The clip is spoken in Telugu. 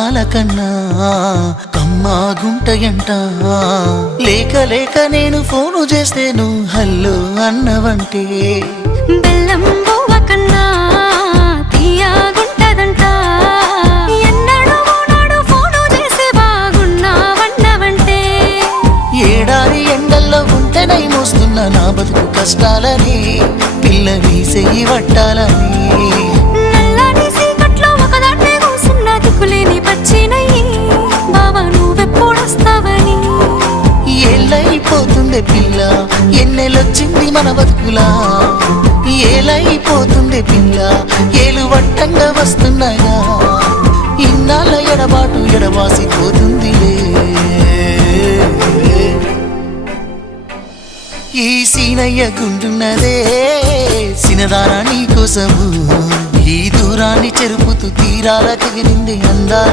రాగాల కన్నా కమ్మాగుంటయంట లేక లేక నేను ఫోను చేస్తే నువ్వు హల్లో అన్నవంటే బెల్లం బువ్వ కన్నా తీయగుంటదంట ఎన్నడూ నాడు ఫోను చేసి బాగున్నావన్నవంటే ఏడాది ఎండల్లో ఉంటేనై మోస్తున్న నా బతుకు కష్టాలని పిల్ల వీసేయి వట్టాలని నల్లని సీకట్లో ఒకదాన్నే కూసున్న దిక్కులేని పచ్చినయ్యి బావా నువ్వెప్పుడొస్తావని ఏళ్ళైపోతుంది పిల్ల ఎన్నెలొచ్చింది మన బతుకులా ఏలైపోతుంది పిల్ల ఏలు వట్టంగా వస్తున్నాయా ఇన్నాళ్ళ ఎడబాటు ఎడవాసిపోతుందిలే ఈ సీనయ్య గుండున్నదే సినదానా నీ కోసము ఈ దూరాన్ని చెరుపుతూ తీరాల తెగిరింది అందాల